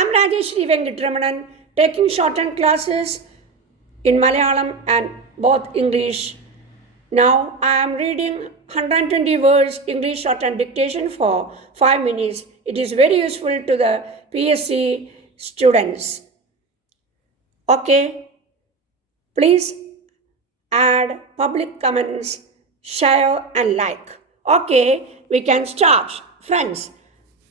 I'm Rajeswary Venkitaramanan, taking shorthand classes in Malayalam and both English. Now I am reading 120 words English shorthand dictation for 5 minutes. It is very useful to the PSC students. Okay, please add public comments, share and like. Okay, we can start. Friends,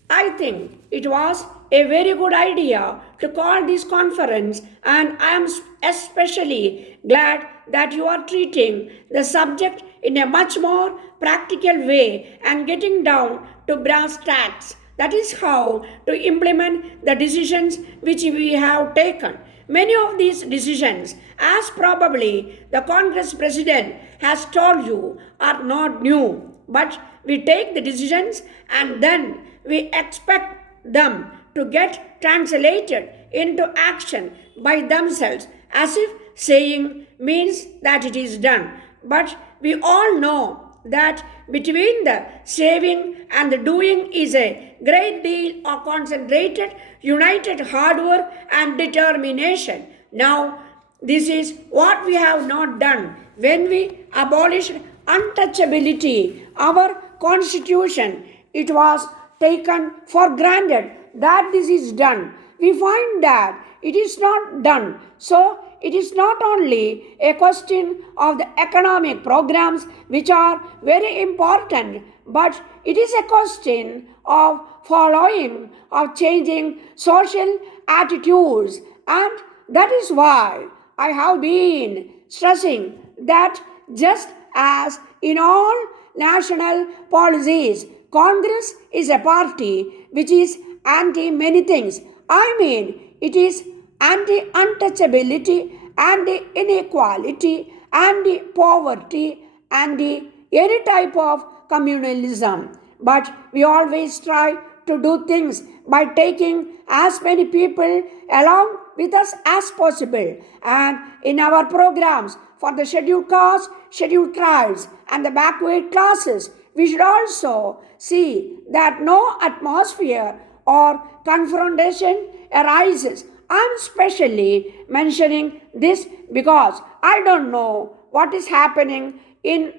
I think it was a very good idea to call this conference, and I am especially glad that you are treating the subject in a much more practical way and getting down to brass tacks. That is how to implement the decisions which we have taken. Many of these decisions, as probably the Congress President has told you, are not new. But we take the decisions and then we expect them to get translated into action by themselves, as if saying means that it is done. But we all know that between the saying and the doing is a great deal of concentrated, united hard work and determination. Now, this is what we have not done when we abolished untouchability. Our constitution, it was taken for granted that this is done. We find that it is not done. So, it is not only a question of the economic programs which are very important, but it is a question of following, of changing social attitudes. And that is why I have been stressing that just as in all national policies, Congress is a party which is anti many things. I mean, it is anti-untouchability, anti-inequality, anti-poverty, anti-any type of communalism. But we always try to do things by taking as many people along with us as possible. And in our programs for the scheduled castes, scheduled tribes, and the backward classes, we should also see that no atmosphere or confrontation arises. I'm specially mentioning this because I don't know what is happening in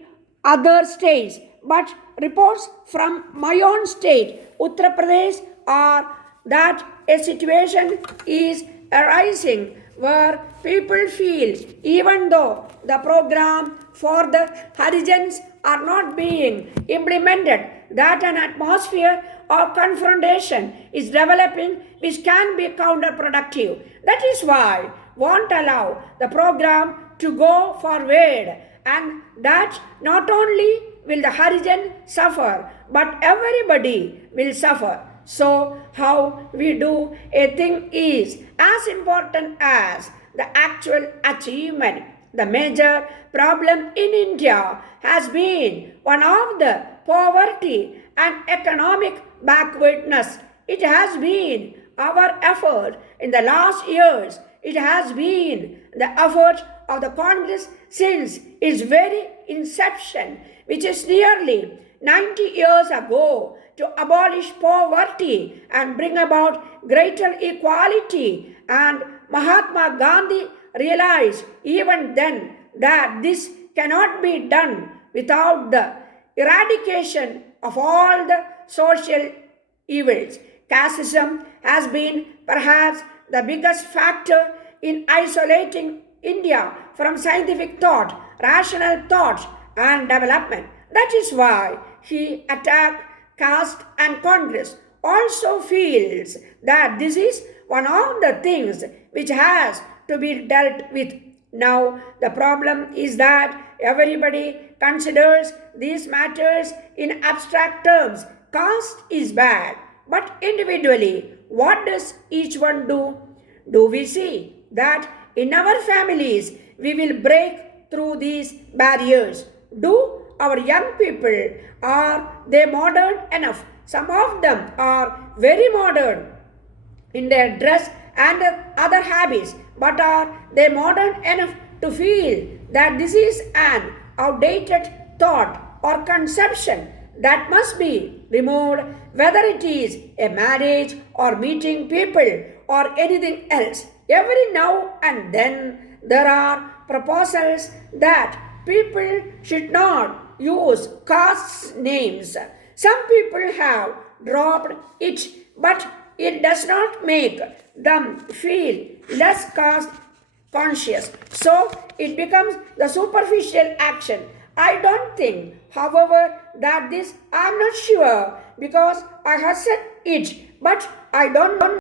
other states, but reports from my own state, Uttar Pradesh, are that a situation is arising where people feel even though the program for the Harijans are not being implemented, that an atmosphere of confrontation is developing which can be counterproductive. That is why won't allow the program to go forward, and that not only will the Harijan suffer, but everybody will suffer. So how we do a thing is as important as the actual achievement. The major problem in India has been one of the poverty and economic backwardness. It has been our effort in the last years. It has been the effort of the Congress since its very inception, which is nearly 90 years ago, to abolish poverty and bring about greater equality. And Mahatma Gandhi realized even then that this cannot be done without the eradication of all the social evils. Casteism has been perhaps the biggest factor in isolating India from scientific thought, rational thought, and development. That is why he attacked caste, and Congress also feels that this is one of the things which has to be dealt with. Now, the problem is that everybody considers these matters in abstract terms. Caste is bad, but individually, what does each one do? Do we see that in our families we will break through these barriers? Do our young people, are they modern enough? Some of them are very modern in their dress and other habits, but are they modern enough to feel that this is an outdated thought or conception? that must be removed, whether it is a marriage or meeting people or anything else. Every now and then there are proposals that people should not use caste names. Some people have dropped it, but it does not make them feel less caste conscious. So it becomes the superficial action. I don't think, however, that this, I'm not sure because I have said it, but I don't